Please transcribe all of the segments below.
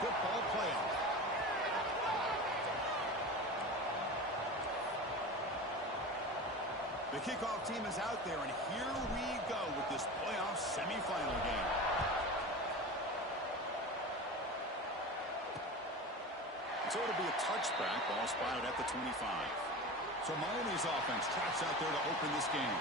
football playoff. The kickoff team is out there, and here we go with this playoff semifinal game. So it'll be a touchback. Ball spotted at the 25. So Miami's offense tracks out there to open this game.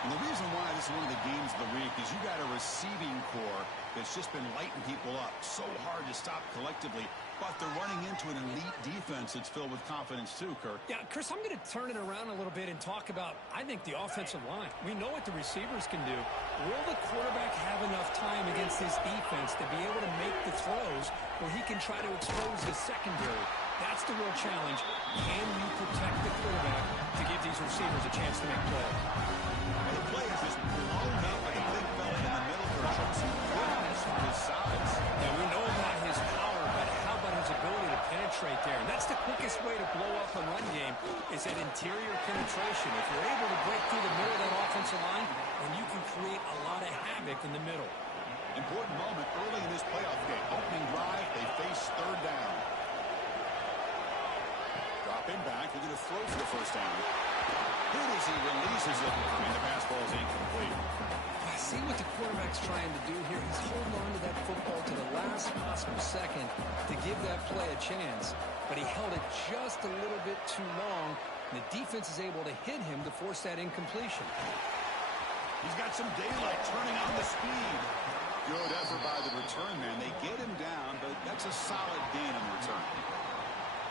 And the reason why this is one of the games of the week is you got a receiving core that's just been lighting people up. So hard to stop collectively. But they're running into an elite defense that's filled with confidence too, Kirk. Yeah, Chris, I'm going to turn it around a little bit and talk about, I think, the offensive line. We know what the receivers can do. Will the quarterback have enough time against this defense to be able to make the throws where he can try to expose the secondary? That's the real challenge. Can you protect the quarterback to give these receivers a chance to make plays? Well, the play is just blown up by the big fella in the middle for some quickness for his size. Yeah, we know about his power, but how about his ability to penetrate there? And that's the quickest way to blow up a run game is that interior penetration. If you're able to break through the middle of that offensive line, then you can create a lot of havoc in the middle. Important moment early in this playoff game. Opening drive, they face third down. Dropping back, they're going to throw for the first down. Here as he releases it, and the pass ball is incomplete. I see what the quarterback's trying to do here. He's holding on to that football to the last possible second to give that play a chance, but he held it just a little bit too long, and the defense is able to hit him to force that incompletion. He's got some daylight turning on the speed. Good effort by the return man. They get him down, but that's a solid gain on the return.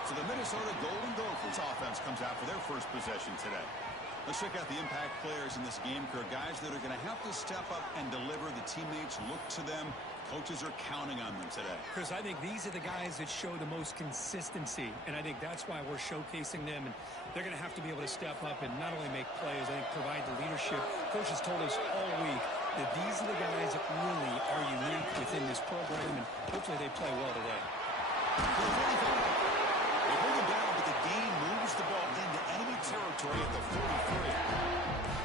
So the Minnesota Golden Gophers offense comes out for their first possession today. Let's check out the impact players in this game, Kirk. Guys that are going to have to step up and deliver. The teammates look to them. Coaches are counting on them today. Chris, I think these are the guys that show the most consistency, and I think that's why we're showcasing them. And they're going to have to be able to step up and not only make plays, I think provide the leadership. Coach has told us all week that these are the guys that really are unique within this program, and hopefully they play well today. They bring him down, but the game moves the ball into enemy territory at the 43.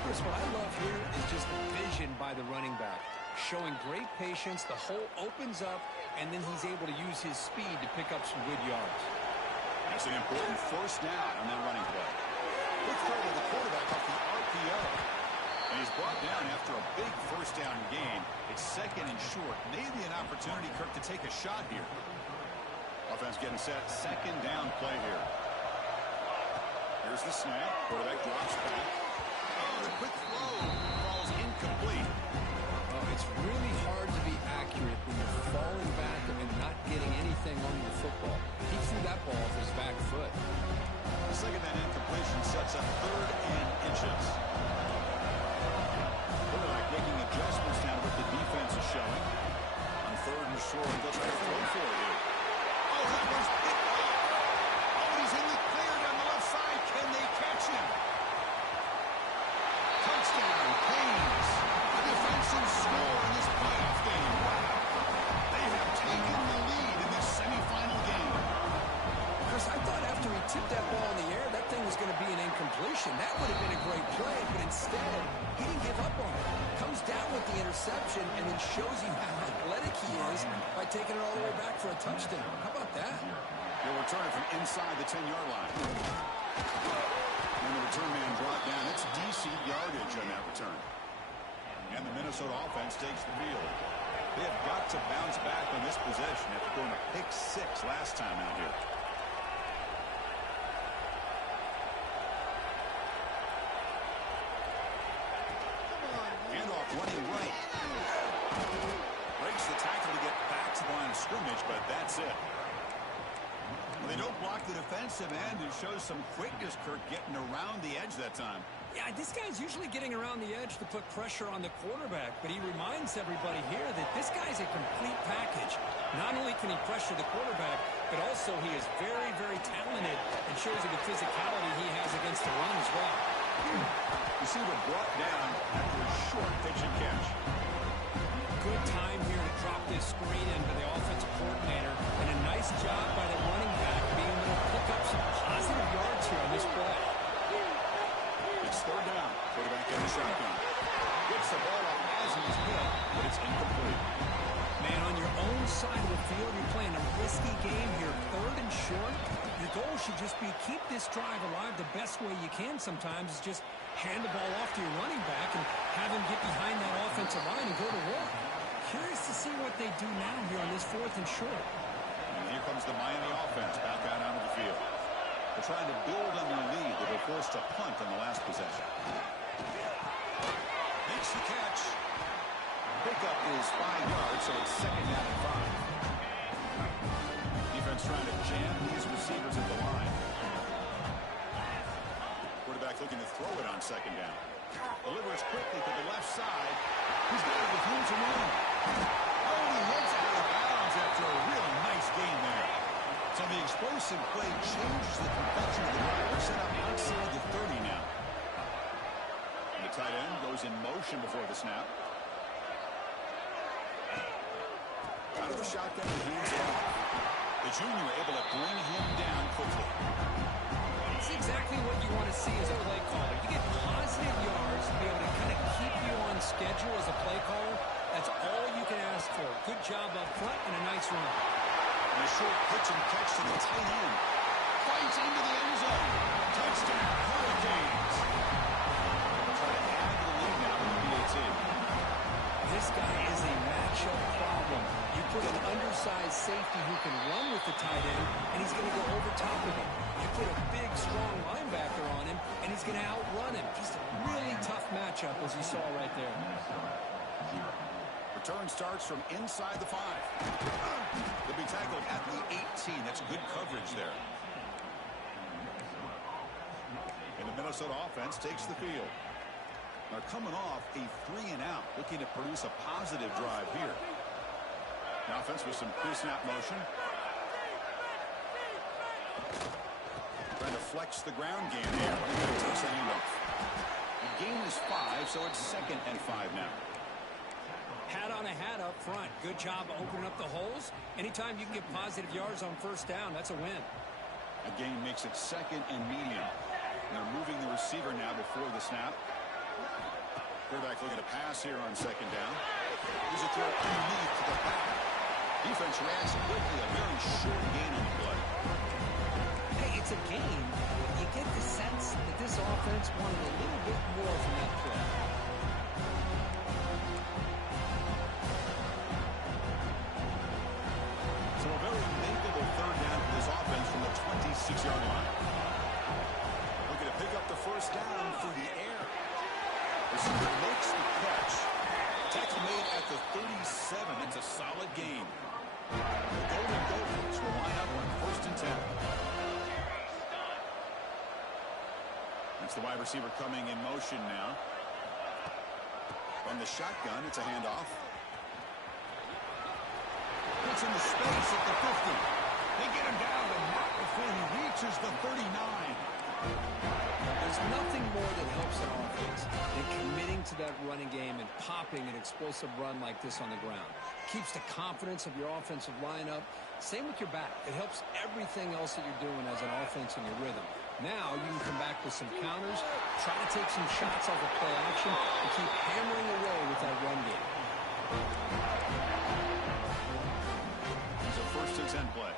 Chris, what I love here is just vision by the running back. Showing great patience, the hole opens up, and then he's able to use his speed to pick up some good yards. That's an important first down on that running play. Quick throw to the quarterback off the RPO. And he's brought down after a big first down gain. It's second and short. Maybe an opportunity, Kirk, to take a shot here. Offense getting set. Second down play here. Here's the snap. Quarterback drops back. Oh, the quick throw falls incomplete. Oh, it's really hard to be accurate when you're falling back and not getting anything on your football. He threw that ball off his back foot. The second down incompletion sets up third and inches. Quarterback making adjustments down what the defense is showing. On third and short, they'll try to throw for it here. Oh, that was picked off. Oh, and he's in the clear down the left side. Can they catch him? Touchdown, Canes. The defensive score in this playoff game. Wow. They have taken the lead in this semifinal game. Chris, I thought after he tipped that ball in the air, that thing was going to be an incompletion. That would have been a great play, but instead, he didn't give up on it. Comes down with the interception and then shows you how athletic he is by taking it all the way back for a touchdown. How about that? He'll return it from inside the 10-yard line. And the return man brought down. It's decent yardage on that return. And the Minnesota offense takes the field. They have got to bounce back on this possession after going a pick six last time out here. Handoff running right. Breaks the tackle to get back to the line of scrimmage, but that's it. Well, they don't block the defensive end and shows some quickness, Kirk, getting around the edge that time. Yeah, this guy's usually getting around the edge to put pressure on the quarterback, but he reminds everybody here that this guy's a complete package. Not only can he pressure the quarterback, but also he is very, very talented and shows you the physicality he has against the run as well. Receiver brought down after a short pitch and catch. Good time here to drop this screen into the offensive coordinator, and a nice job by the running back being able to pick up some positive yards here on this play. It's third down. Quarterback in the shotgun. Gets the ball off as he's hit, but it's incomplete. Man, on your own side of the field, field. You're playing a risky game here, 3rd and short. Your goal should just be keep this drive alive the best way you can sometimes is just hand the ball off to your running back and have him get behind that offensive line and go to work. Curious to see what they do now here on this 4th and short. And here comes the Miami offense back out onto the field. They're trying to build on their lead. They were forced to punt on the last possession. Makes the catch. Pickup is 5 yards, so it's 2nd down and 5. Defense trying to jam these receivers at the line. Quarterback looking to throw it on 2nd down. Delivers quickly to the left side. He's got it with room to run. Oh, and he heads out of bounds after a really nice gain there. So the explosive play changes the complexion of the drive. They're set up outside the 30 now. And the tight end goes in motion before the snap. Out of the shotgun, he hands it off. The junior able to bring him down quickly. It's exactly what you want to see as a play caller. You get positive yards to be able to kind of keep you on schedule as a play caller. That's all you can ask for. Good job up front and a nice run. And a short pitch and catch to the tight end. Fights into the end zone. Touchdown, Hurricanes. They'll try to add to the lead now with the PAT. This guy is a matchup problem. You put an undersized safety who can run with the tight end, and he's going to go over top of him. You put a big, strong linebacker on him, and he's going to outrun him. Just a really tough matchup, as you saw right there. Return starts from inside the 5. They'll be tackled at the 18. That's good coverage there. And the Minnesota offense takes the field. They're coming off a 3-and-out, looking to produce a positive drive here. The offense with some pre-snap motion. Trying to flex the ground game here. Takes a handoff. The gain is 5, so it's 2nd and 5 now. Hat on a hat up front. Good job opening up the holes. Anytime you can get positive yards on 1st down, that's a win. A gain makes it 2nd and medium. And they're moving the receiver now before the snap. Quarterback looking to pass here on 2nd down. Here's a throw underneath to the back. Defense reacts quickly. A very short gain on the play. Hey, it's a game. You get the sense that this offense wanted a little bit more from that play. So a very makeable 3rd down for this offense from the 26-yard line. Looking to pick up the 1st down through the air. Receiver makes the catch. Tackle made at the 37. It's a solid gain. The Golden Gophers will line up on 1st and 10. That's the wide receiver coming in motion now. From the shotgun, it's a handoff. Puts in the space at the 50. They get him down to mark before he reaches the 39. There's nothing more that helps an offense than committing to that running game and popping an explosive run like this on the ground. Keeps the confidence of your offensive lineup. Same with your back. It helps everything else that you're doing as an offense in your rhythm. Now you can come back with some counters, try to take some shots off of play action, and keep hammering away with that run game. It's a 1st and 10 play.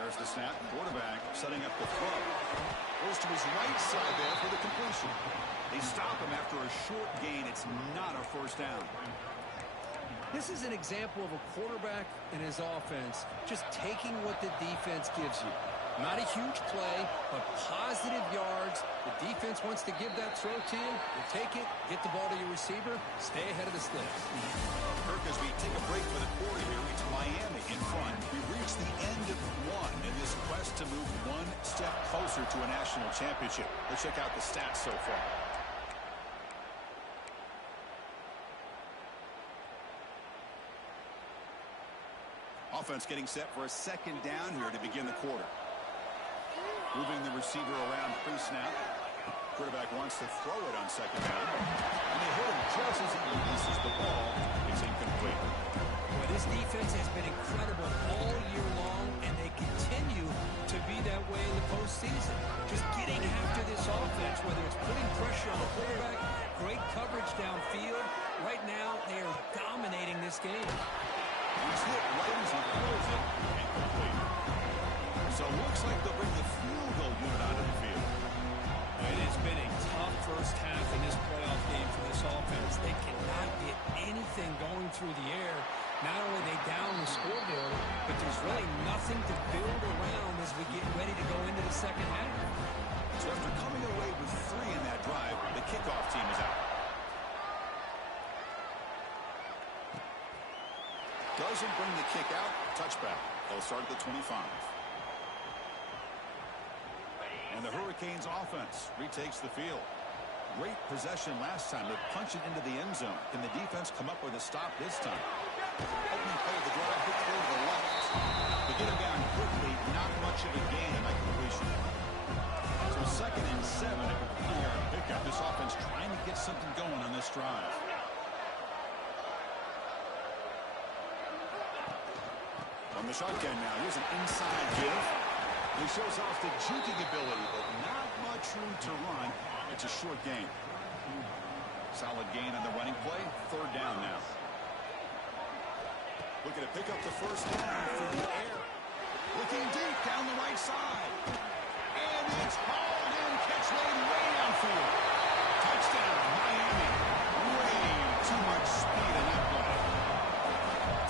There's the snap. Quarterback setting up the throw. Goes to his right side there for the completion. They stop him after a short gain. It's not a 1st down. This is an example of a quarterback and his offense just taking what the defense gives you. Not a huge play, but positive yards. The defense wants to give that throw to you. You take it, get the ball to your receiver, stay ahead of the sticks. Kirk, as we take a break for the quarter here, it's Miami in front. We reach the end of 1 in this quest to move 1 step closer to a national championship. Let's check out the stats so far. Offense getting set for a 2nd down here to begin the quarter. Moving the receiver around pre-snap. Quarterback wants to throw it on 2nd down. And they hit him just as he releases the ball. It's incomplete. Well, this defense has been incredible all year long, and they continue to be that way in the postseason. Just getting after this offense, whether it's putting pressure on the quarterback, great coverage this game. He's hit right as he throws it, incomplete. So it looks like they'll bring the field goal unit onto the field. And it's been a tough first half in this playoff game for this offense. They cannot get anything going through the air. Not only are they down the scoreboard, but there's really nothing to build around as we get ready to go into the second half. So after coming away with 3 in that drive, the kickoff team is out. Doesn't bring the kick out. Touchback. They'll start at the 25. And the Hurricanes offense retakes the field. Great possession last time. They punch it into the end zone. Can the defense come up with a stop this time? Opening play of the drive, hit through to the left. They get him down quickly. Not much of a gain in that completion. So 2nd and 7 at the 3-yard pickup. This offense trying to get something going on this drive. From the shotgun now, here's an inside give. He shows off the juking ability, but not much room to run. It's a short gain. Solid gain on the running play. 3rd down now. Looking to pick up the first down through the air. Looking deep down the right side. And it's hauled in. Catch made way downfield. Touchdown, Miami. Way too much speed in that play.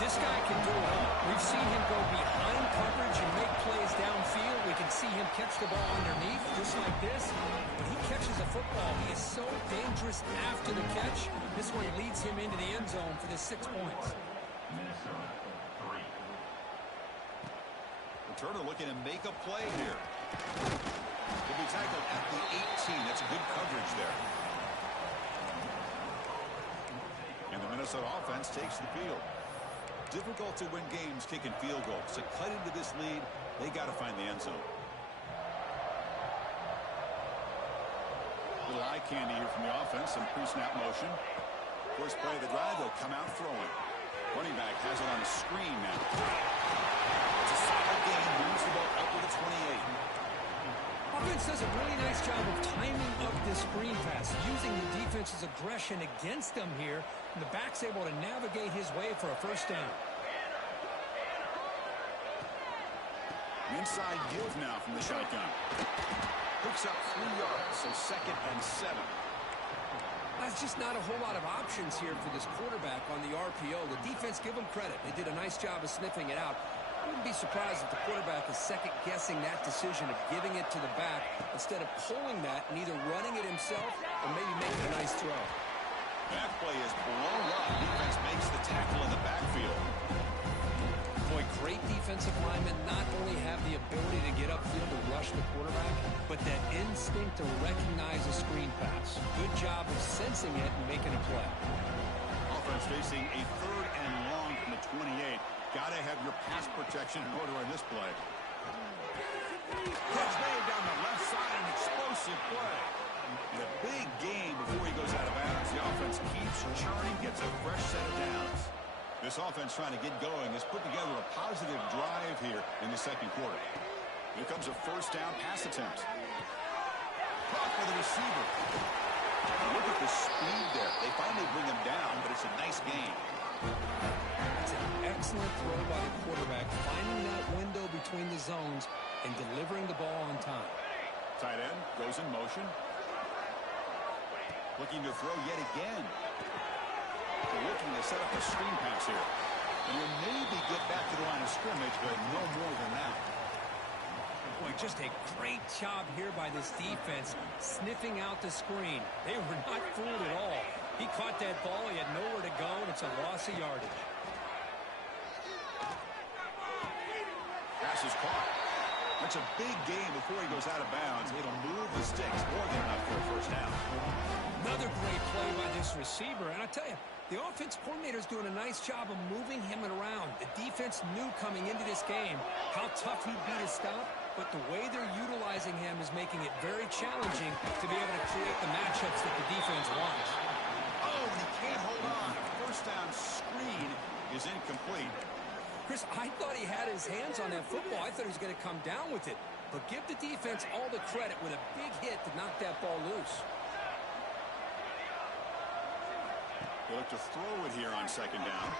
This guy can do it all. We've seen him go behind coverage and make plays downfield. We can see him catch the ball underneath, just like this. When he catches a football, he is so dangerous after the catch. This one leads him into the end zone for the 6 points. Turner looking to make a play here. He'll be tackled at the 18. That's good coverage there. And the Minnesota offense takes the field. Difficult to win games kicking field goals. To cut into this lead, they got to find the end zone. Little eye candy here from the offense. Some pre-snap motion. First play of the drive, they'll come out throwing. Running back has it on a screen now. It's a solid game. Moves the ball up to the 28. Offense does a really nice job of timing up this screen pass, using the defense's aggression against them here, and the back's able to navigate his way for a first down. Inside give now from the shotgun. Picks up 3 yards, so 2nd and 7. That's just not a whole lot of options here for this quarterback on the RPO. The defense, give them credit. They did a nice job of sniffing it out. I wouldn't be surprised if the quarterback is second-guessing that decision of giving it to the back instead of pulling that and either running it himself or maybe making a nice throw. That play is blown up. Defense makes the tackle in the backfield. Boy, great defensive linemen not only have the ability to get upfield and rush the quarterback, but that instinct to recognize a screen pass. Good job of sensing it and making a play. Offense facing a 3rd and long from the 28. Got to have your pass protection in order in this play. Catch made down the left side, an explosive play. And a big gain before he goes out of bounds. The offense keeps churning, gets a fresh set of downs. This offense trying to get going has put together a positive drive here in the 2nd quarter. Here comes a first down pass attempt. Caught by the receiver. Look at the speed there. They finally bring him down, but it's a nice gain. It's an excellent throw by the quarterback, finding that window between the zones and delivering the ball on time. Tight end goes in motion. Looking to throw yet again. Looking to set up a screen pass here. And will maybe get back to the line of scrimmage, but no more than that. Boy, just a great job here by this defense, sniffing out the screen. They were not fooled at all. He caught that ball. He had nowhere to go, and it's a loss of yardage. Pass is caught. That's a big gain before he goes out of bounds. It'll move the sticks more than enough for a first down. Another great play by this receiver. And I tell you, the offense coordinator's doing a nice job of moving him around. The defense knew coming into this game how tough he'd be to stop, but the way they're utilizing him is making it very challenging to be able to create the matchups that the defense wants. Oh, and he can't hold on. First down screen is incomplete. Chris, I thought he had his hands on that football. I thought he was going to come down with it. But give the defense all the credit with a big hit to knock that ball loose. They look to throw it here on 2nd down.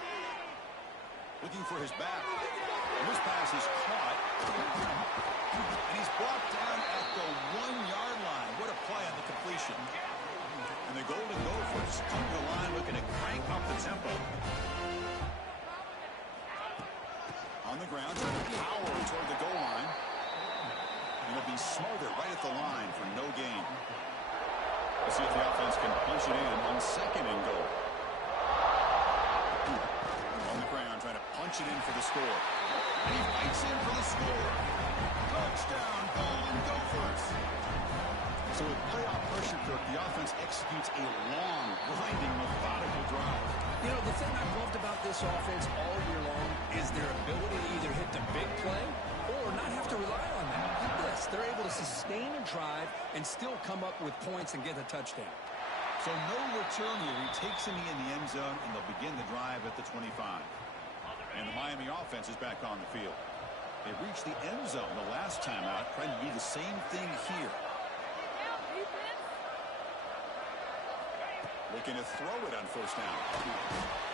Looking for his back. And this pass is caught. And he's brought down at the 1-yard line. What a play on the completion. And the Golden Gophers come to the line looking to crank up the tempo. On the ground, trying to power toward the goal line. And he'll be smothered right at the line for no gain. We'll see if the offense can punch it in on 2nd and goal. On the ground, trying to punch it in for the score. And he fights in for the score. Touchdown, Golden Gophers. So with playoff pressure, Kirk, the offense executes a long, grinding, methodical drive. You know, the thing I've loved about this offense all year long is their ability to either hit the big play or not have to rely on that. Get this, they're able to sustain a drive and still come up with points and get a touchdown. So no return here. He takes him in the end zone, and they'll begin the drive at the 25. And the Miami offense is back on the field. They reached the end zone the last time out, trying to do the same thing here. Looking to throw it on 1st down.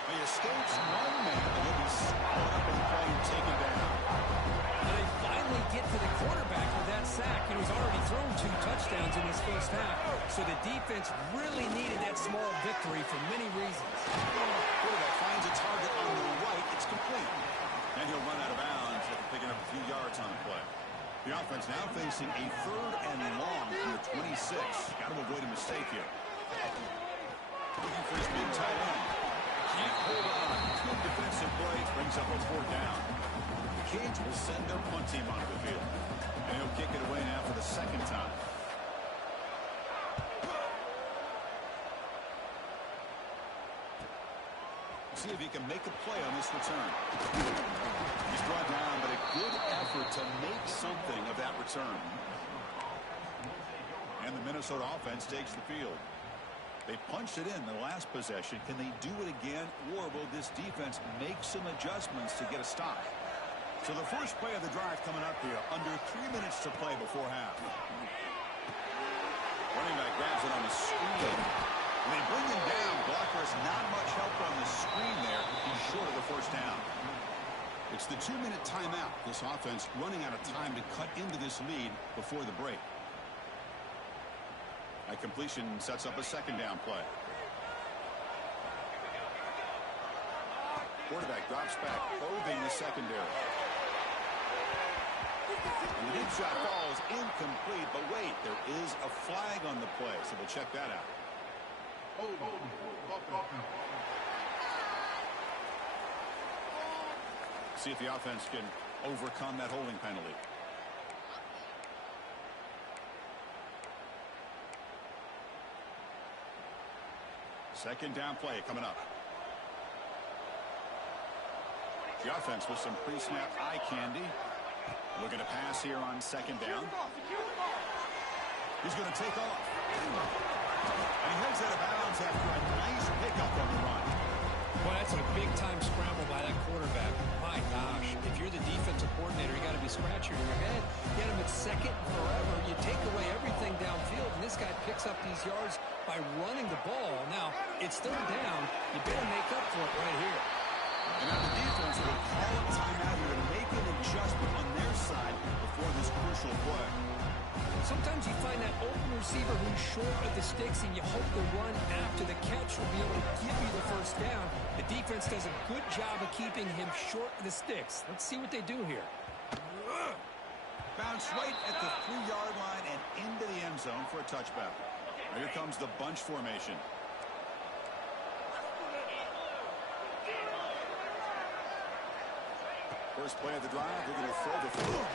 He escapes one man, and he'll be swallowed up in the play and taken down. And they finally get to the quarterback with that sack. And he's already thrown 2 touchdowns in this first half. So the defense really needed that small victory for many reasons. Quarterback finds a target on the right. It's complete. And he'll run out of bounds after picking up a few yards on the play. The offense now facing a 3rd and long from the 26. Got to avoid a mistake here. Looking for his big tight end. Can't hold on. Good defensive play. Brings up a 4th down. The Canes will send their punt team onto the field. And he'll kick it away now for the 2nd time. See if he can make a play on this return. He's brought down, but a good effort to make something of that return. And the Minnesota offense takes the field. They punched it in the last possession. Can they do it again, or will this defense make some adjustments to get a stop? So the first play of the drive coming up here, under 3 minutes to play before half. Running back grabs it on the screen. And they bring him down. Blocker has not much help on the screen there. He's short of the 1st down. It's the 2-minute timeout. This offense running out of time to cut into this lead before the break. That completion sets up a 2nd down play. Quarterback drops back, probing the secondary. And the deep shot falls incomplete, but wait, there is a flag on the play, so we'll check that out. See if the offense can overcome that holding penalty. Second down play coming up. The offense with some pre-snap eye candy. Looking to pass here on 2nd down. He's going to take off. And he heads out of bounds after a nice pickup on the run. Well, that's a big-time scramble by that quarterback. My gosh, if you're the defensive coordinator, you got to be scratching your head. Get him at 2nd forever. You take away everything downfield, and this guy picks up these yards by running the ball. Now, it's 3rd down. You better make up for it right here. And now the defense will call a timeout here to make an adjustment on their side before this crucial play. Sometimes you find that open receiver who's short of the sticks, and you hope the run after the catch will be able to give you the 1st down. The defense does a good job of keeping him short of the sticks. Let's see what they do here. Bounce right at the 3-yard line and into the end zone for a touchback. Here comes the bunch formation. First play of the drive, they're going to throw the football.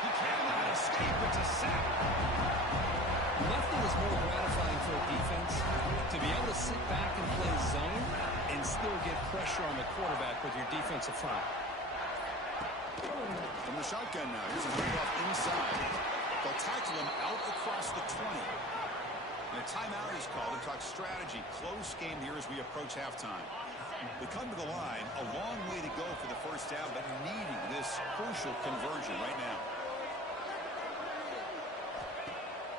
He cannot escape. It's a sack. Nothing is more gratifying for a defense to be able to sit back and play zone and still get pressure on the quarterback with your defensive front. From the shotgun now, here's a handoff inside. They'll tackle him out across the 20. And a timeout is called to talk strategy. Close game here as we approach halftime. They come to the line, a long way to go for the 1st down, but needing this crucial conversion right now.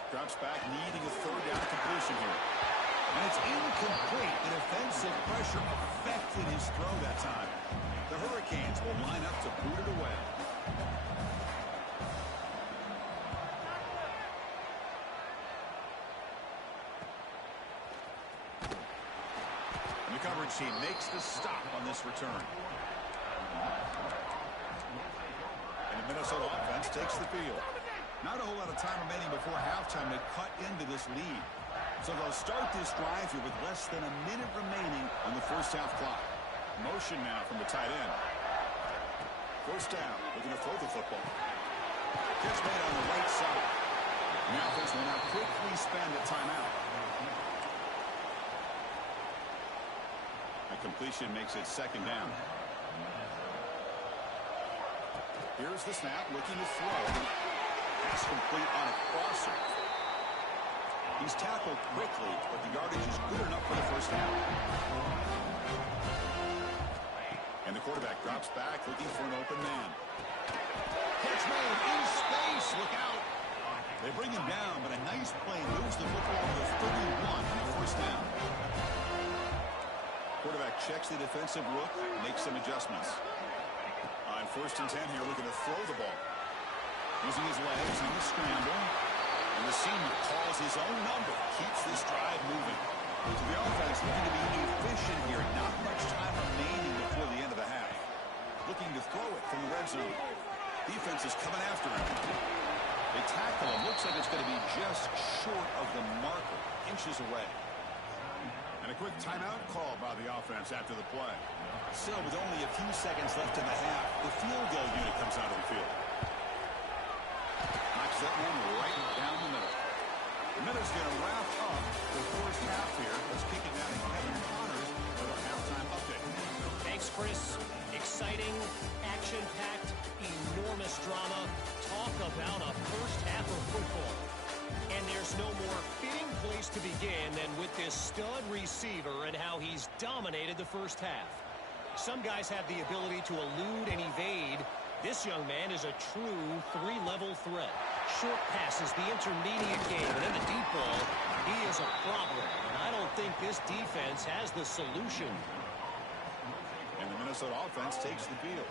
Drops back, needing a 3rd down completion here. And it's incomplete. The defensive pressure effective deflected his throw that time. The Hurricanes will line up to boot it away. And the coverage team makes the stop on this return. And the Minnesota offense takes the field. Not a whole lot of time remaining before halftime to cut into this lead. So they'll start this drive here with less than a minute remaining on the first half clock. Motion now from the tight end. First down, looking to throw the football. Catch made on the right side. And the offense will now quickly spend a timeout. A completion makes it second down. Here's the snap, looking to throw. Pass complete on a crosser. He's tackled quickly, but the yardage is good enough for the first down. And the quarterback drops back, looking for an open man. Catch made in space. Look out. They bring him down, but a nice play moves the football to the 31 on the first down. Quarterback checks the defensive look, makes some adjustments. On first and 10 here, looking to throw the ball. Using his legs in the scramble. And the senior calls his own number. Keeps this drive moving. So the offense looking to be efficient here. Not much time remaining before the end of the half. Looking to throw it from the red zone. Defense is coming after him. They tackle him. Looks like it's going to be just short of the marker. Inches away. And a quick timeout call by the offense after the play. So with only a few seconds left in the half, the field goal unit comes out of the field. Knocks that one right down the middle. The Minutes going to wrap up the first half here. Let's kick it down to Kevin Connors for the halftime update. Thanks, Chris. Exciting, action-packed, enormous drama. Talk about a first half of football. And there's no more fitting place to begin than with this stud receiver and how he's dominated the first half. Some guys have the ability to elude and evade. This young man is a true three-level threat. Short passes, the intermediate game, and then the deep ball. He is a problem, and I don't think this defense has the solution. And the Minnesota offense takes the field.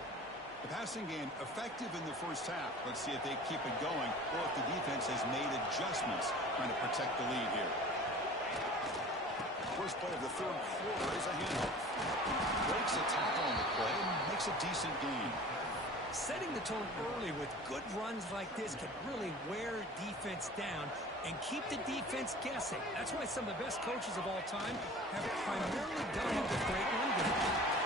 The passing game effective in the first half. Let's see if they keep it going or if the defense has made adjustments trying to protect the lead here. First play of the third quarter is a handoff. Breaks a tackle on the play and makes a decent gain. Setting the tone early with good runs like this can really wear defense down and keep the defense guessing. That's why some of the best coaches of all time have primarily done it with great run games.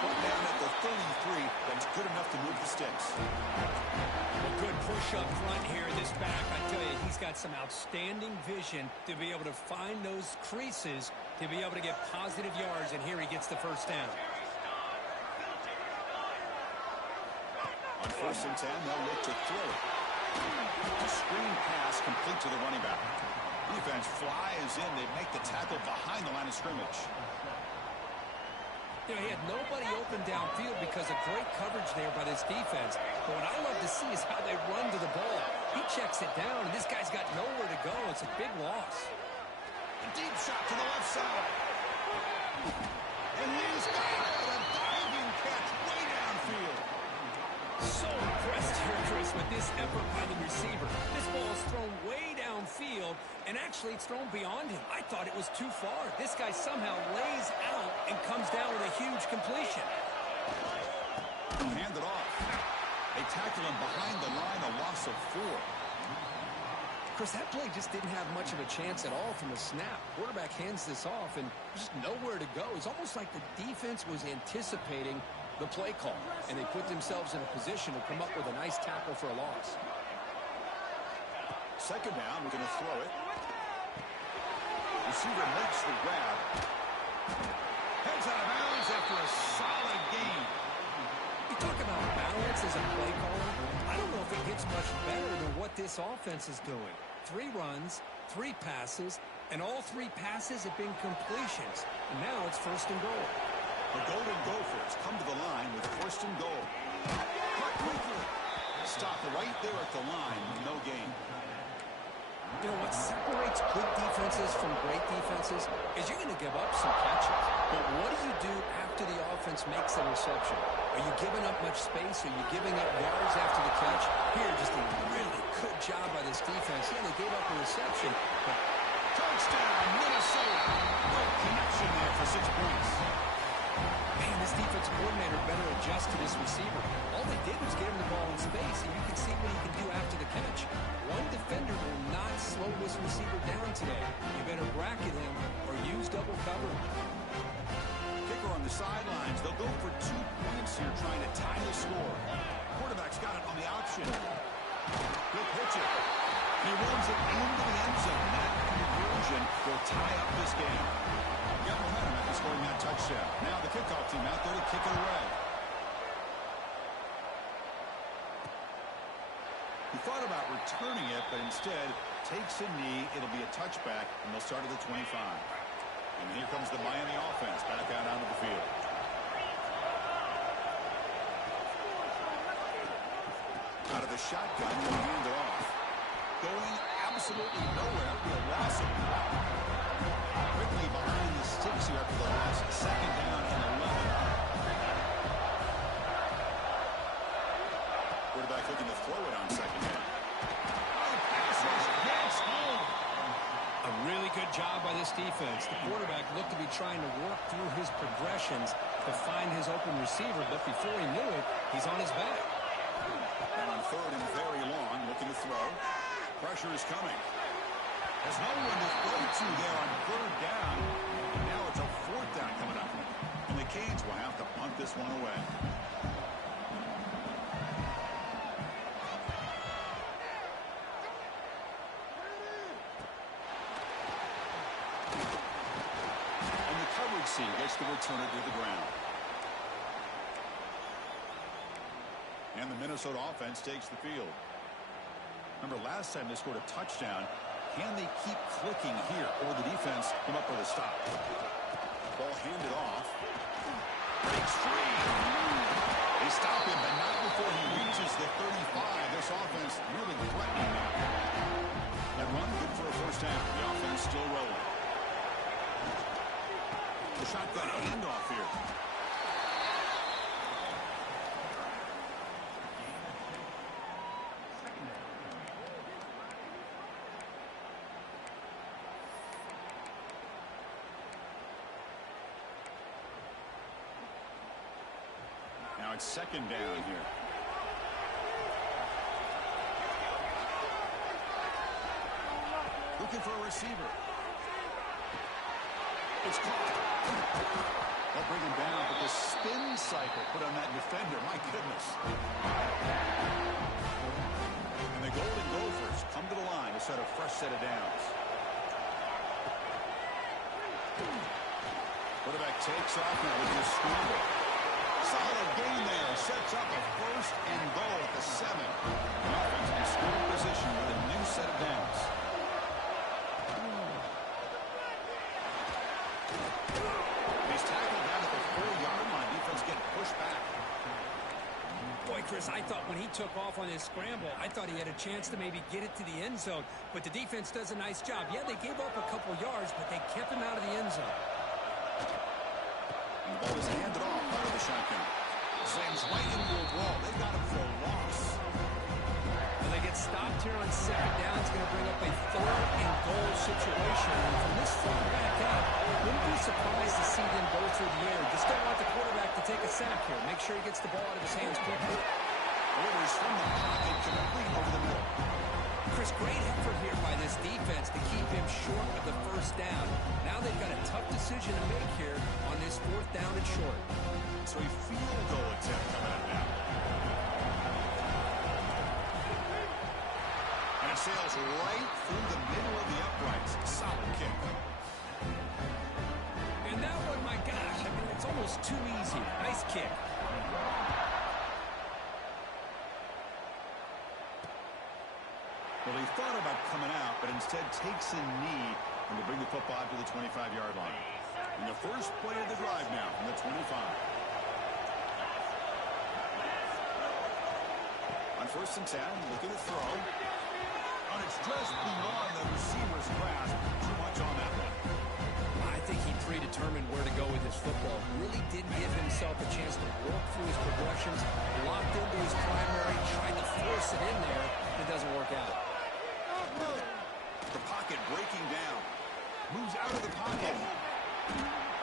Down at the 33, that's good enough to move the sticks. A good push up front here. This back, I tell you, he's got some outstanding vision to be able to find those creases, to be able to get positive yards, and here he gets the first down. On first and 10, they'll look to throw it. A screen pass complete to the running back. Defense flies in. They make the tackle behind the line of scrimmage. You know, he had nobody open downfield because of great coverage there by this defense. But what I love to see is how they run to the ball. He checks it down, and this guy's got nowhere to go. It's a big loss. A deep shot to the left side. And he's got a diving catch way downfield. So impressed here, Chris, with this effort by the receiver. This ball is thrown way downfield, and actually it's thrown beyond him. I thought it was too far. This guy somehow lays out and comes down with a huge completion. Hand it off. They tackle him behind the line, a loss of 4. Chris, that play just didn't have much of a chance at all from the snap. Quarterback hands this off, and there's just nowhere to go. It's almost like the defense was anticipating the play call, and they put themselves in a position to come up with a nice tackle for a loss. Second down, we're going to throw it. Receiver makes the grab. Heads out of bounds after a solid gain. You talk about balance as a play caller. I don't know if it gets much better than what this offense is doing. 3 runs, 3 passes, and all 3 passes have been completions. And now it's first and goal. The Golden Gophers come to the line with first and goal. Cut quickly. Stop right there at the line with no gain. You know, what separates good defenses from great defenses is you're going to give up some catches. But what do you do after after the offense makes the reception. Are you giving up much space? Are you giving up yards after the catch? Here, just a really good job by this defense. Yeah, they gave up a reception, but Touchdown, Minnesota. No connection there for 6 points. man, this defensive coordinator better adjust to this receiver. All they did was get him the ball in space, and you can see what he can do after the catch. One defender will not slow this receiver down today. You better bracket him or use double cover. Kicker on the sidelines. They'll go for 2 points here trying to tie the score. Quarterback's got it on the option. He'll pitch it. He runs it into the end zone. That conversion will tie up this game. Got momentum after scoring that touchdown. Now the kickoff team out there to kick it away. He thought about returning it, but instead takes a knee. It'll be a touchback, and they'll start at the 25. And here comes the Miami offense back out onto the field. Out of the shotgun, he'll hand it off. Going absolutely nowhere. It'll be a loss of block. Quickly behind the sticks here after the loss. Second down and 11. Quarterback looking to throw it on second down. Oh, passes. Yes, home. A really good job by this defense. The quarterback looked to be trying to work through his progressions to find his open receiver, but before he knew it, he's on his back. Now on third and very long, looking to throw. Pressure is coming. There's no one to throw to there on third down. And now it's a fourth down coming up. And the Canes will have to punt this one away. And the coverage C gets the returner to the ground. And the Minnesota offense takes the field. Remember, last time they scored a touchdown. Can they keep clicking here? Or the defense come up with a stop? Ball handed off. Breaks free. They stop him, but not before he reaches the 35. This offense really threatening now. That run good for a first down. The offense still rolling. The shotgun handoff here. Now it's second down here. Looking for a receiver. It's caught. They'll bring him down, but the spin cycle put on that defender, my goodness. And the Golden Gophers come to the line to set a fresh set of downs. Quarterback takes off now with the scramble. Solid gain there. Sets up a first and goal at the 7. The offense in scoring position with a new set of downs. He's tackled down at the 4-yard line. Defense getting pushed back. Boy, Chris, I thought when he took off on his scramble, I thought he had a chance to maybe get it to the end zone. But the defense does a nice job. Yeah, they gave up a couple yards, but they kept him out of the end zone. And the ball is handed off out of the shotgun. Slams right into a wall. They got him for a loss. Well, they get stopped here on second down. It's going to bring up a third and goal situation. And from this far back out, wouldn't be surprised to see them go through the air. Just don't want the quarterback to take a sack here. Make sure he gets the ball out of his hands quickly. Orders from the pocket, complete over the middle. Chris, great effort here by this defense to keep him short of the first down. Now they've got a tough decision to make here on this fourth down and short. So a field goal attempt coming up now. And it sails right through the middle of the uprights. Solid kick. And that one, my gosh, I mean, it's almost too easy. Nice kick. Well, he thought about coming out, but instead takes a knee and will bring the football to the 25-yard line. And the first play of the drive now from the 25. On first and 10, looking to throw. And it's just beyond the receiver's grasp. Too much on that one. I think he predetermined where to go with this football. Really didn't give himself a chance to work through his progressions, locked into his primary, tried to force it in there. It doesn't work out. The pocket breaking down. Moves out of the pocket.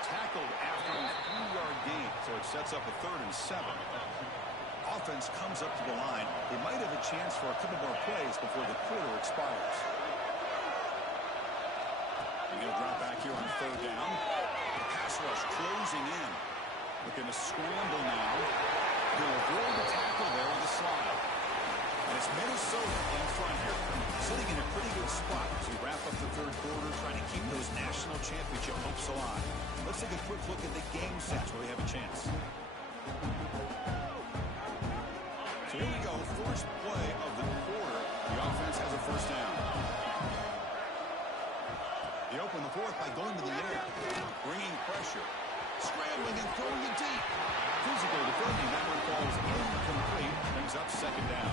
Tackled after a 3-yard gain, so it sets up a 3rd and 7. Offense comes up to the line. They might have a chance for a couple more plays before the quarter expires. And he'll drop back here on 3rd down. The pass rush closing in. Looking to scramble now. He'll avoid the tackle there with a slide. And it's Minnesota in front here, sitting in a pretty good spot as we wrap up the 3rd quarter, trying to keep those national championship hopes alive. Let's take a quick look at the game sets where we have a chance. So here we go, first play of the quarter. The offense has a 1st down. They open the 4th by going to the air, bringing pressure, scrambling and throwing it deep. Physical defending, that one falls incomplete, brings up 2nd down.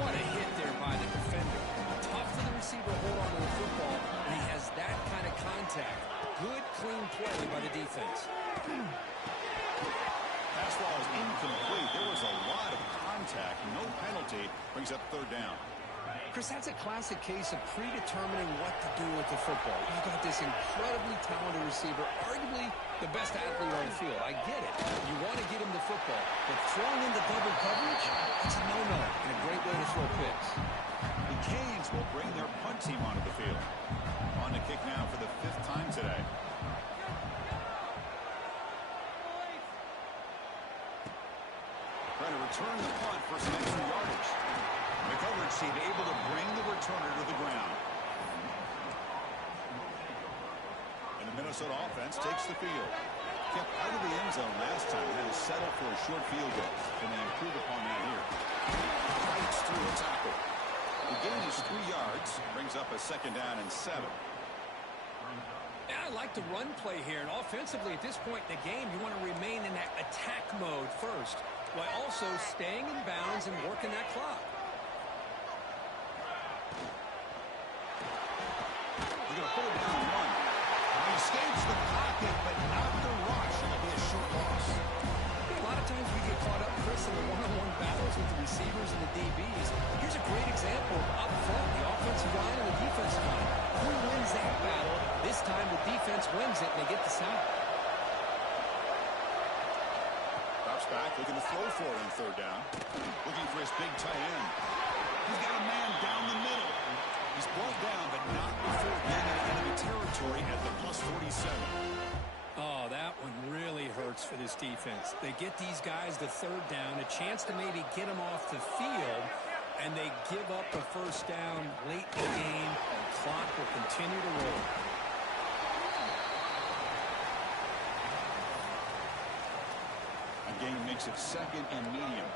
What a hit there by the defender. Tough for the receiver to hold on to the football, and he has that kind of contact. Good, clean play by the defense. Pass ball is incomplete. There was a lot of contact. No penalty. Brings up 3rd down. Chris, that's a classic case of predetermining what to do with the football. You've got this incredibly talented receiver, arguably the best athlete on the field. I get it. You want to get him the football, but throwing into double coverage, that's a no-no and a great way to throw picks. The Canes will bring their punt team onto the field. On to kick now for the 5th time today. Trying to return the punt for some extra yardage. The coverage team able to bring the returner to the ground. And the Minnesota offense takes the field. Kept out of the end zone last time. Had to settle for a short field goal. Can they improve upon that here? Fights through a tackle. The gain is 3 yards. Brings up a 2nd down and 7. Yeah, I like the run play here. And offensively, at this point in the game, you want to remain in that attack mode first, while also staying in bounds and working that clock. They're going to put it down to 1. He escapes the pocket, but not the rush. It'll be a short loss. A lot of times we get caught up, Chris, in the one-on-one battles with the receivers and the DBs. Here's a great example of up front, the offensive line and the defensive line. Who wins that battle? This time the defense wins it, and they get the sack. Drops back, looking to throw for it on 3rd down. Looking for his big tight end. He's got a man down the middle. He's brought down, but not before getting into enemy territory at the +47. Oh, that one really hurts for this defense. They get these guys the 3rd down, a chance to maybe get them off the field, and they give up a 1st down late in the game, and clock will continue to roll. A gain makes it 2nd and medium.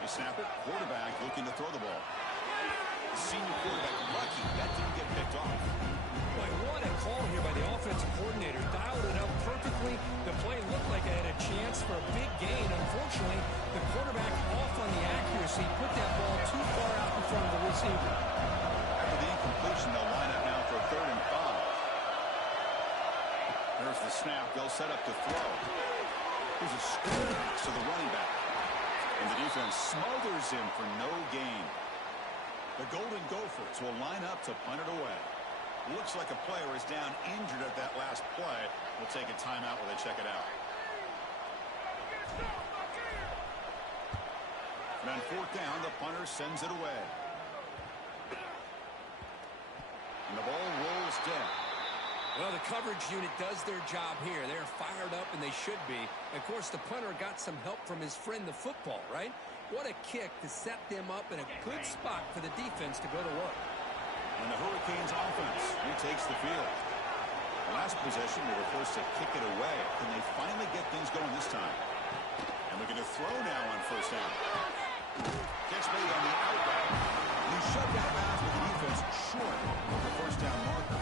They snap it. Quarterback looking to throw the ball. The senior quarterback lucky that didn't get picked off. Boy, what a call here by the offensive coordinator. Dialed it up perfectly. The play looked like it had a chance for a big gain. Unfortunately, the quarterback off on the accuracy, put that ball too far out in front of the receiver. After the incompletion, they'll line up now for 3rd and 5. There's the snap. They'll set up to throw. Here's a screen pass to the running back. And the defense smothers him for no gain. The Golden Gophers will line up to punt it away. Looks like a player is down injured at that last play. We'll take a timeout while they check it out. And on 4th down, the punter sends it away. And the ball rolls dead. Well, the coverage unit does their job here. They're fired up, and they should be. Of course, the punter got some help from his friend, the football, right? What a kick to set them up in a good spot for the defense to go to work. And the Hurricanes offense retakes the field. Last possession, they were forced to kick it away. Can they finally get things going this time? And they're going to throw now on 1st down. Catch made on the outright. He shoved out of bounds with the defense short of the 1st down marker.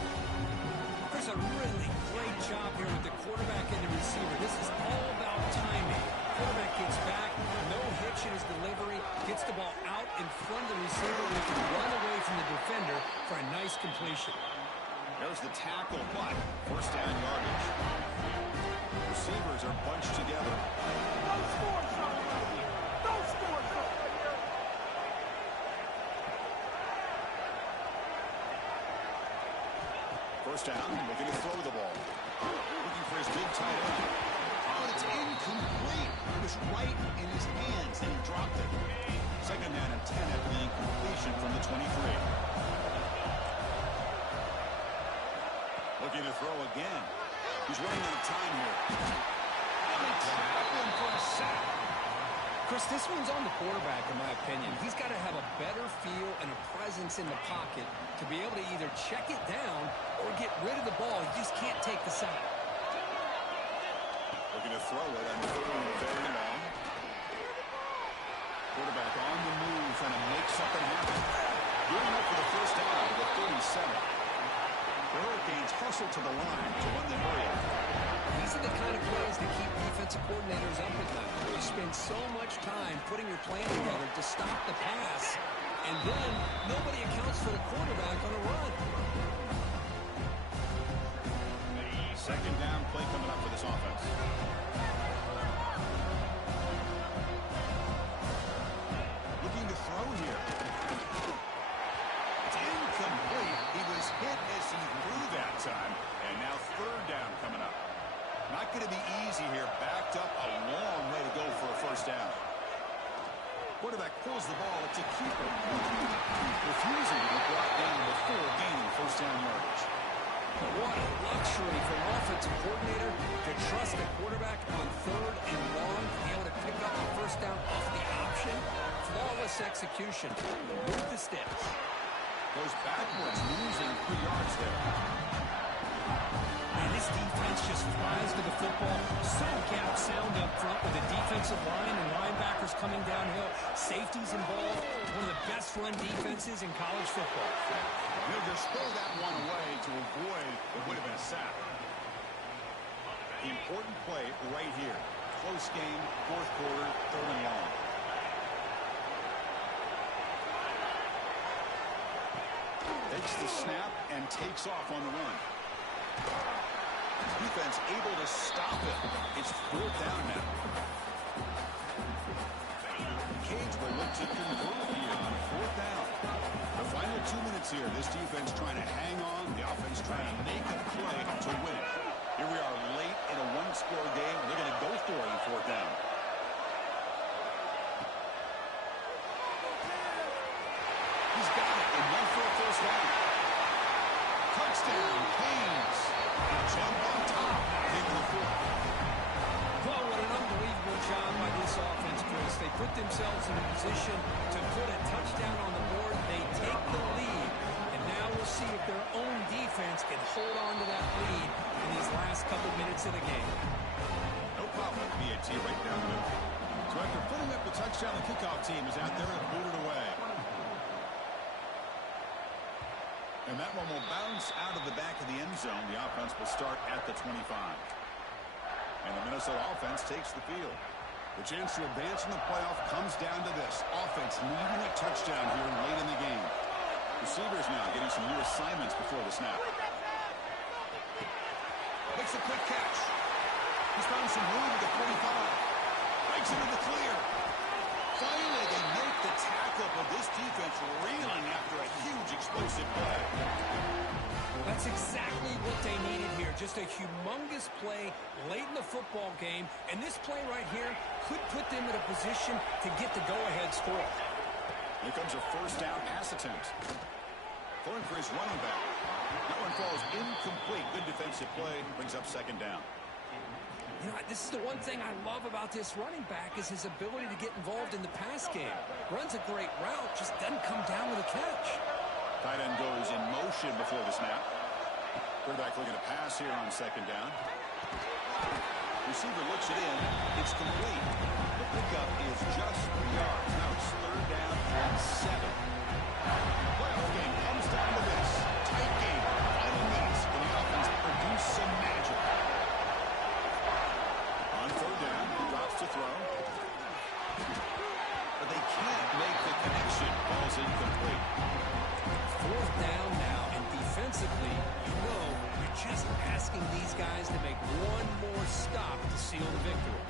There's a really great job here with the quarterback and the receiver. This is all about timing. Quarterback gets back, no hitch in his delivery, gets the ball out in front of the receiver who can run away from the defender for a nice completion. There's the tackle, but first down yardage. Receivers are bunched together. Don't score, son. Don't score, son. First down, looking to throw the ball. Looking for his big tight end. Oh, it's incomplete. It was right in his hands, and he dropped it. Second down and 10 after the incompletion from the 23. Looking to throw again. He's running out of time here. And they tackle him for a sack. Chris, this one's on the quarterback, in my opinion. He's got to have a better feel and a presence in the pocket to be able to either check it down or get rid of the ball. He just can't take the sack. Looking to throw it on third and very long. Quarterback on the move, trying to make something happen. Doing it for the first down to the 37. The Hurricanes hustle to the line to run the area. These are the kind of plays that keep defensive coordinators up at night. You spend so much time putting your plan together to stop the pass, and then nobody accounts for the quarterback on a run. Second down play coming up for this offense. Looking to throw here. It's incomplete. He was hit as he threw that time. And now third down coming up. Not going to be easy here. Backed up a long way to go for a first down. Quarterback pulls the ball. It's a keeper. Refusing to be brought down before gaining first down yardage. What a luxury for an offensive coordinator to trust the quarterback on third and long, to be able to pick up the first down off the option. Flawless execution. Move the sticks. Goes backwards, losing 3 yards there. And this defense just flies to the football. So gap sound up front with the defensive line and linebackers coming downhill. Safeties involved. One of the best run defenses in college football. He'll just throw that one away to avoid what would have been a sack. The important play right here. Close game, fourth quarter, third and long. Takes the snap and takes off on the run. Defense able to stop it. It's fourth down now. Cage will look to convert here on fourth down. The final 2 minutes here. This defense trying to hang on. The offense trying to make a play to win it. Here we are late in a one-score game. They're going to go for it on fourth down. He's got it. Enough for a first down. Touchdown, Canes. Jump on top. Into the fourth. Well, what an unbelievable job by this offense, Chris. They put themselves in a position to put a touchdown on the board. They take the lead. And now we'll see if their own defense can hold on to that lead in these last couple minutes of the game. No problem with BAT right down the middle. So after putting up the touchdown, the kickoff team is out there and booted away. And that one will bounce out of the back of the end zone. The offense will start at the 25. And the Minnesota offense takes the field. The chance to advance in the playoff comes down to this. Offense needing a touchdown here late in the game. Receivers now getting some new assignments before the snap. Makes a quick catch. He's found some room at the 45. Breaks into the clear. Finally, they make the tackle, but this defense reeling after a huge explosive play. That's exactly what they needed here. Just a humongous play late in the football game. And this play right here could put them in a position to get the go-ahead score. Here comes a first down pass attempt. Going for his running back. That one falls incomplete. Good defensive play. Brings up second down. You know, this is the one thing I love about this running back is his ability to get involved in the pass game. Runs a great route, just doesn't come down with a catch. Tight end goes in motion before the snap. Quarterback looking to pass here on second down. Receiver looks it in. It's complete. The pickup is just 3 yards. Now it's third down and 7. Playoff game comes down to this. Tight game. Final minutes. And the offense produce some magic. On third down, he drops to throw. But they can't make the connection. is incomplete. Fourth down now, and defensively, you're just asking these guys to make one more stop to seal the victory.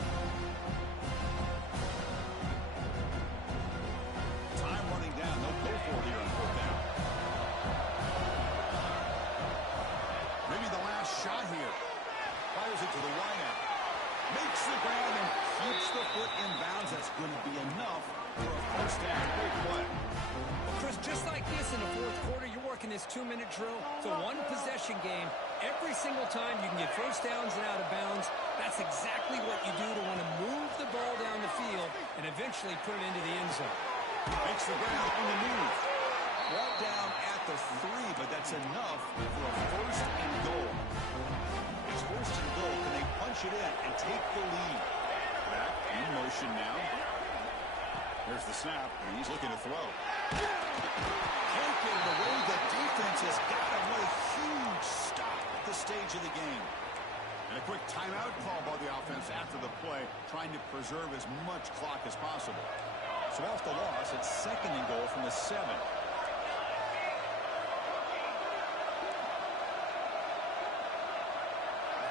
Time running down. They'll go for it here on fourth down. Maybe the last shot here. Fires it to the wideout. Makes the grab and keeps the foot in bounds. That's going to be enough for a first down. Great play. Well, Chris, just like this in the fourth quarter, you're working this 2-minute drill. It's a one-possession game. Every single time you can get first downs and out of bounds, that's exactly what you do to want to move the ball down the field and eventually put it into the end zone. Makes the grab on the move. Brought down at the 3, but that's enough for a first and goal. It's first and goal. Can they punch it in and take the lead? Back in motion now. There's the snap, and he's looking to throw. Can't get it away. The defense has got him. What a huge stop at this stage of the game. And a quick timeout call by the offense after the play, trying to preserve as much clock as possible. So off the loss, it's second and goal from the 7.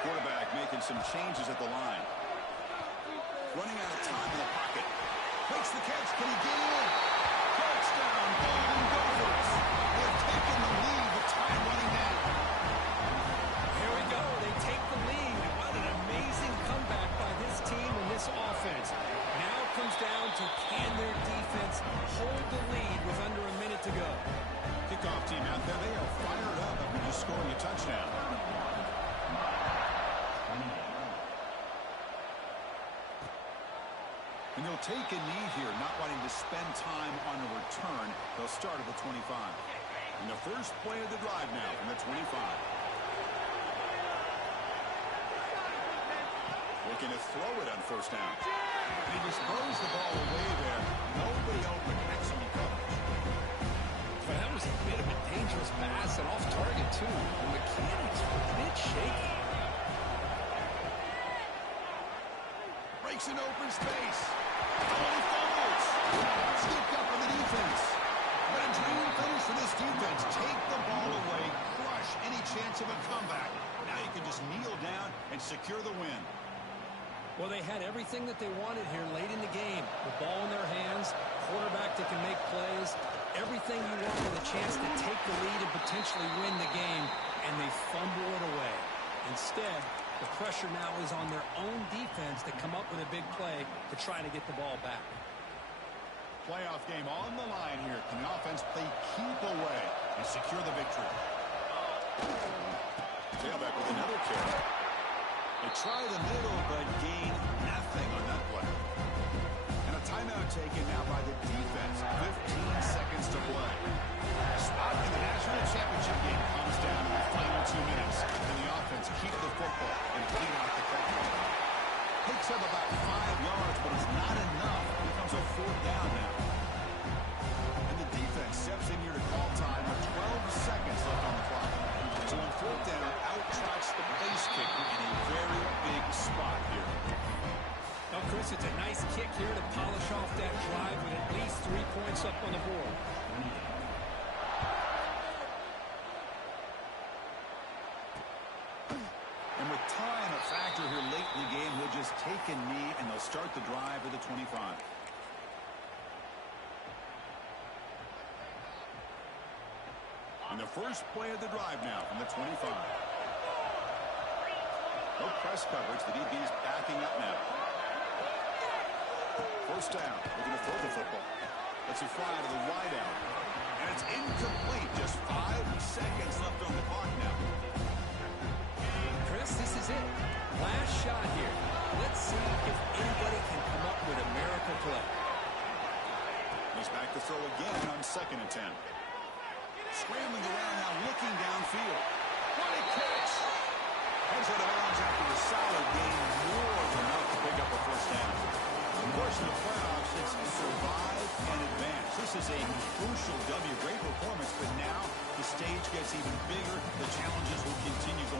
Quarterback making some changes at the line. Running out of time in the pocket. Makes the catch. Can he get in? Touchdown, Golden Gophers. They've taken the lead with time running down. Here we go. They take the lead. What an amazing comeback by this team and this offense. Now it comes down to can their defense hold the lead with under a minute to go. Kickoff team out there. They are fired up after just scoring a touchdown. And they'll take a knee here, not wanting to spend time on a return. They'll start at the 25. And the first play of the drive now from the 25. Looking to throw it on first down. He just throws the ball away there. Nobody open. Excellent coverage. But that was a bit of a dangerous pass and off target, too. The mechanics were a bit shaky. Breaks an open space. Totally fumbles. Scooped up on the defense. But a dream finish for this defense. Take the ball away. Crush any chance of a comeback. Now you can just kneel down and secure the win. Well, they had everything that they wanted here late in the game. The ball in their hands, quarterback that can make plays, everything you want with a chance to take the lead and potentially win the game, and they fumble it away. Instead, the pressure now is on their own defense to come up with a big play to try to get the ball back. Playoff game on the line here. Can the offense play keep away and secure the victory? Tailback with another carry. They try the middle, but gain nothing on that play. And a timeout taken now by the defense. 15 seconds to play. Spot in the national championship game comes down in the final 2 minutes. And the offense keep the football and bleed out the clock. Picks up about 5 yards, but it's not enough. It becomes a fourth down now. And the defense steps in here to call time with 12 seconds left on the clock. So on fourth down, out-trots the place kicker in a very big spot here. Now, Chris, it's a nice kick here to polish off that drive with at least 3 points up on the board. And with time a factor here late in the game, he'll just take a knee and they'll start the drive at the 25. And the first play of the drive now from the 25. No press coverage. The DB's backing up now. First down. Looking to throw the football. Let's it fly to the wideout. And it's incomplete. Just 5 seconds left on the clock now. Chris, this is it. Last shot here. Let's see if anybody can come up with a miracle play. He's back to throw again on 2nd and 10. Scrambling around now, looking downfield. What a catch! Heads out of bounds after a solid game, more than enough to pick up a first down. Of course, in the playoffs, it's survive and advance. This is a crucial W. Great performance, but now the stage gets even bigger. The challenges will continue going